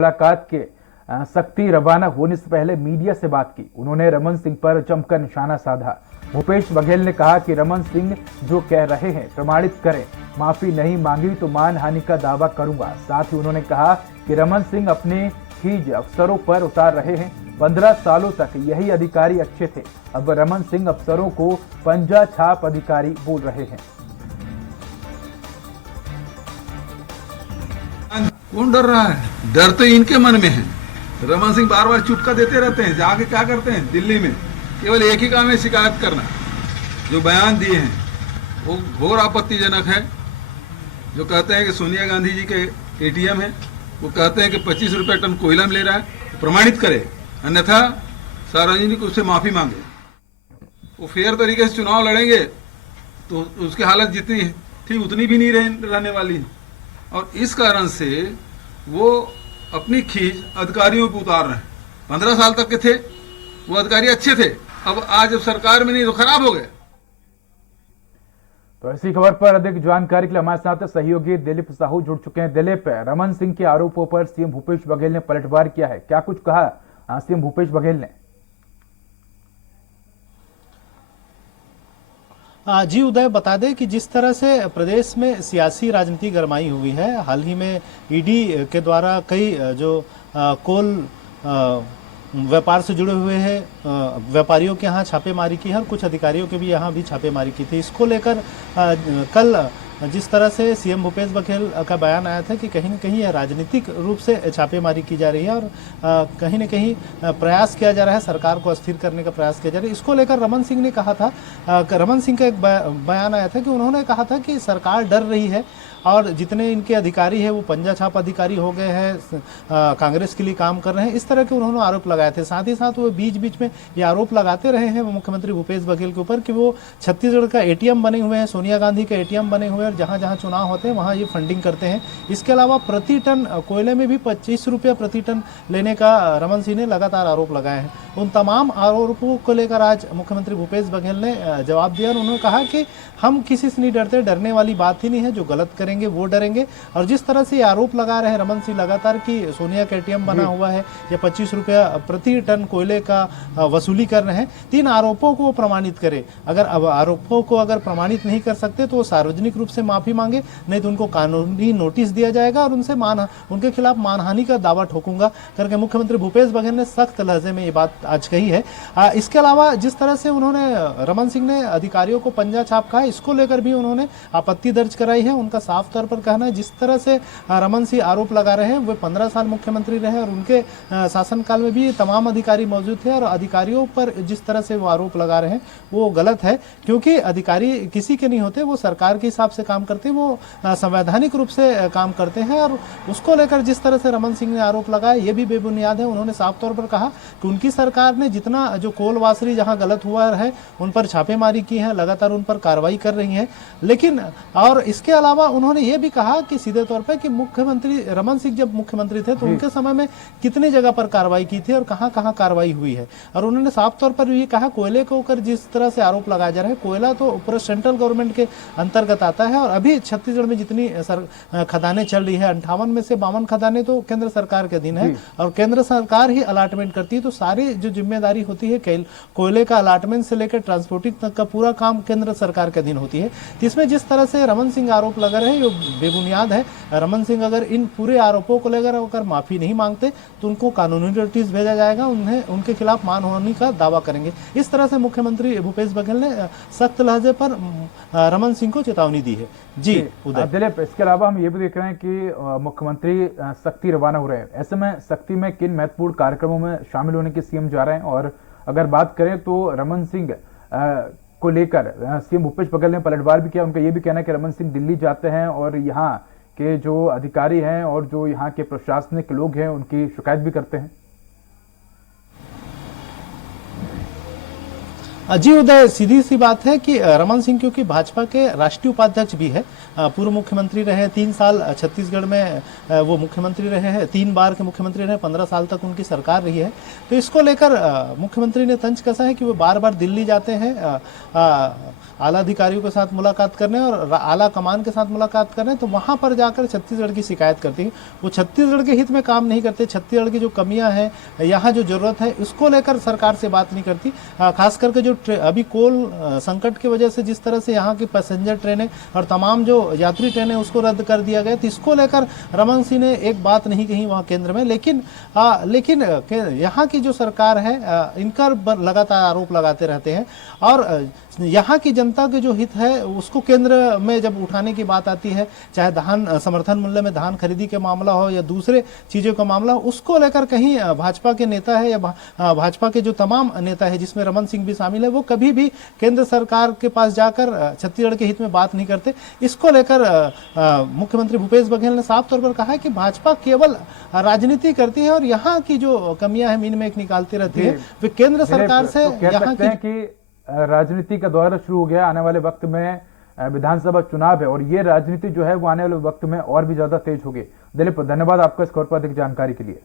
मुलाकात के सख्ती रवाना होने से पहले मीडिया से बात की। उन्होंने रमन सिंह पर जमकर निशाना साधा। भूपेश बघेल ने कहा कि रमन सिंह जो कह रहे हैं प्रमाणित करें, माफी नहीं मांगी तो मानहानि का दावा करूंगा। साथ ही उन्होंने कहा कि रमन सिंह अपने खीज अफसरों पर उतार रहे हैं। 15 सालों तक यही अधिकारी अच्छे थे, अब रमन सिंह अफसरों को पंजा छाप अधिकारी बोल रहे हैं। कौन डर रहा है? डर तो इनके मन में है। रमन सिंह बार बार चुटका देते रहते हैं। जाके क्या करते हैं दिल्ली में? केवल एक ही काम है, शिकायत करना। जो बयान दिए हैं वो घोर आपत्तिजनक है। जो कहते हैं कि सोनिया गांधी जी के एटीएम है, वो कहते हैं कि 25 रुपए टन कोयला में ले रहा है, प्रमाणित करे, अन्यथा सार्वजनिक उससे माफी मांगे। वो फेयर तरीके से चुनाव लड़ेंगे तो उसकी हालत जितनी थी उतनी भी नहीं रहने वाली। और इस कारण से वो अपनी खींच अधिकारियों पर उतार रहे हैं। 15 साल तक के थे वो अधिकारी अच्छे थे, अब आज जब सरकार में नहीं तो खराब हो गए। तो ऐसी खबर पर अधिक जानकारी के लिए हमारे साथ सहयोगी दिलीप साहू जुड़ चुके हैं। दिलीप, रमन सिंह के आरोपों पर सीएम भूपेश बघेल ने पलटवार किया है, क्या कुछ कहा सीएम भूपेश बघेल ने? जी उदय, बता दें कि जिस तरह से प्रदेश में सियासी राजनीति गरमाई हुई है, हाल ही में ईडी के द्वारा कई जो कोल व्यापार से जुड़े हुए हैं व्यापारियों के यहाँ छापेमारी की है और कुछ अधिकारियों के भी यहाँ भी छापेमारी की थी। इसको लेकर कल जिस तरह से सीएम भूपेश बघेल का बयान आया था कि कहीं न कहीं यह राजनीतिक रूप से छापेमारी की जा रही है और कहीं न कहीं प्रयास किया जा रहा है, सरकार को अस्थिर करने का प्रयास किया जा रहा है। इसको लेकर रमन सिंह ने कहा था, रमन सिंह का एक बयान आया था कि उन्होंने कहा था कि सरकार डर रही है और जितने इनके अधिकारी हैं वो पंजा छाप अधिकारी हो गए हैं, कांग्रेस के लिए काम कर रहे हैं, इस तरह के उन्होंने आरोप लगाए थे। साथ ही साथ वो बीच बीच में ये आरोप लगाते रहे हैं मुख्यमंत्री भूपेश बघेल के ऊपर कि वो छत्तीसगढ़ का एटीएम बने हुए हैं, सोनिया गांधी का एटीएम बने हुए हैं और जहां जहां चुनाव होते हैं वहां ये फंडिंग करते हैं। इसके अलावा प्रति टन कोयले में भी 25 रुपया प्रति टन लेने का रमन सिंह ने लगातार आरोप लगाए हैं। उन तमाम आरोपों को लेकर आज मुख्यमंत्री भूपेश बघेल ने जवाब दिया और उन्होंने कहा कि हम किसी से नहीं डरते, डरने वाली बात ही नहीं है, जो गलत करेंगे वो डरेंगे। और जिस तरह से आरोप लगा रहे हैं रमन सिंह लगातार कि सोनिया का एटीएम बना हुआ है या 25 रुपया प्रति टन कोयले का वसूली कर रहे हैं, 3 आरोपों को प्रमाणित करे। अगर अब आरोपों को अगर प्रमाणित नहीं कर सकते तो वो सार्वजनिक रूप से माफी मांगे, नहीं तो उनको कानूनी नोटिस दिया जाएगा और उनके खिलाफ मानहानि का दावा ठोकूंगा करके मुख्यमंत्री भूपेश बघेल ने सख्त लहजे में ये बात आज कही है। इसके अलावा जिस तरह से उन्होंने रमन सिंह ने अधिकारियों को पंजा छाप कहा, इसको लेकर भी उन्होंने आपत्ति दर्ज कराई है। उनका साफ तौर पर कहना है जिस तरह से रमन सिंह आरोप लगा रहे हैं, वे 15 साल मुख्यमंत्री रहे और उनके शासनकाल में भी तमाम अधिकारी मौजूद थे और अधिकारियों पर जिस तरह से वो आरोप लगा रहे हैं वो गलत है, क्योंकि अधिकारी किसी के नहीं होते, वो सरकार के हिसाब से काम करते हैं, वो संवैधानिक रूप से काम करते हैं। और उसको लेकर जिस तरह से रमन सिंह ने आरोप लगाया ये भी बेबुनियाद है। उन्होंने साफ तौर पर कहा कि उनकी सरकार ने जितना जो कोल वासरी जहां गलत हुआ है उन पर छापेमारी की है, लगातार उन पर कार्रवाई कर रही है। लेकिन और इसके अलावा उन्होंने ये भी कहा कि सीधे तौर पर कि मुख्यमंत्री रमन सिंह जब मुख्यमंत्री थे तो उनके समय में कितनी जगह पर कार्रवाई की थी और कहां कहां कार्रवाई हुई है। और उन्होंने साफ तौर पर ये कहा कोयले को ऊपर जिस तरह से आरोप लगाया जा रहा है, कोयला तो पूरा सेंट्रल गवर्नमेंट के अंतर्गत आता है और अभी छत्तीसगढ़ में जितनी खदानें चल रही है 58 में से 52 खदानें तो केंद्र सरकार के अधीन है और केंद्र सरकार ही अलाटमेंट करती है। तो सारी जो जिम्मेदारी होती है कोयले का अलाटमेंट से लेकर ट्रांसपोर्टिंग तक का पूरा काम केंद्र सरकार के अधीन होती है। इसमें जिस तरह से रमन सिंह आरोप लगा रहे हैं ये बेबुनियाद है। रमन सिंह अगर इन पूरे आरोपों को लेकर अगर माफी नहीं मांगते तो उनको कानूनी नोटिस भेजा जाएगा, उन्हें उनके खिलाफ मानहानि का दावा करेंगे। इस तरह से मुख्यमंत्री भूपेश बघेल ने सख्त लहजे पर रमन सिंह को चेतावनी दी है। जी उदय। दिलीप, इसके अलावा हम ये भी देख रहे हैं कि मुख्यमंत्री सख्ती रवाना हो रहे हैं। ऐसे में सख्ती में किन महत्वपूर्ण कार्यक्रमों में शामिल होने की सीएम जा रहे हैं? और अगर बात करें तो रमन सिंह को लेकर सीएम भूपेश बघेल ने पलटवार भी किया। उनका ये भी कहना है कि रमन सिंह दिल्ली जाते हैं और यहाँ के जो अधिकारी हैं और जो यहाँ के प्रशासनिक लोग हैं उनकी शिकायत भी करते हैं। जी उदय, सीधी सी बात है कि रमन सिंह क्योंकि भाजपा के राष्ट्रीय उपाध्यक्ष भी है, पूर्व मुख्यमंत्री रहे, 3 साल छत्तीसगढ़ में वो मुख्यमंत्री रहे हैं, 3 बार के मुख्यमंत्री रहे, 15 साल तक उनकी सरकार रही है। तो इसको लेकर मुख्यमंत्री ने तंज कसा है कि वो बार बार दिल्ली जाते हैं आला अधिकारियों के साथ मुलाकात करने और आला कमान के साथ मुलाकात करने, तो वहां पर जाकर छत्तीसगढ़ की शिकायत करती है। वो छत्तीसगढ़ के हित में काम नहीं करते, छत्तीसगढ़ की जो कमियां हैं, यहाँ जो जरूरत है, उसको लेकर सरकार से बात नहीं करती। खास करके जो अभी कोल संकट की वजह से जिस तरह से यहाँ की पैसेंजर ट्रेनें और तमाम जो यात्री ट्रेनें उसको रद्द कर दिया गया, तो इसको लेकर रमन सिंह ने एक बात नहीं कही वहाँ केंद्र में। लेकिन यहाँ की जो सरकार है इनका लगातार आरोप लगाते रहते हैं और यहाँ की जनता के जो हित है उसको केंद्र में जब उठाने की बात आती है, चाहे धान समर्थन मूल्य में धान खरीदी के मामला हो या दूसरे चीजों का मामला हो, उसको लेकर कहीं भाजपा के नेता है या भाजपा के जो तमाम नेता है जिसमें रमन सिंह भी शामिल है, वो कभी भी केंद्र सरकार के पास जाकर छत्तीसगढ़ के हित में बात नहीं करते। इसको लेकर मुख्यमंत्री भूपेश बघेल ने साफ तौर पर कहा है कि भाजपा केवल राजनीति करती है और यहाँ की जो कमियां है मीन में एक निकालती रहती है। वे केंद्र सरकार से यहाँ की राजनीति का दौर शुरू हो गया। आने वाले वक्त में विधानसभा चुनाव है और ये राजनीति जो है वो आने वाले वक्त में और भी ज्यादा तेज होगी। दिलीप, धन्यवाद आपका इस खबर पर अधिक जानकारी के लिए।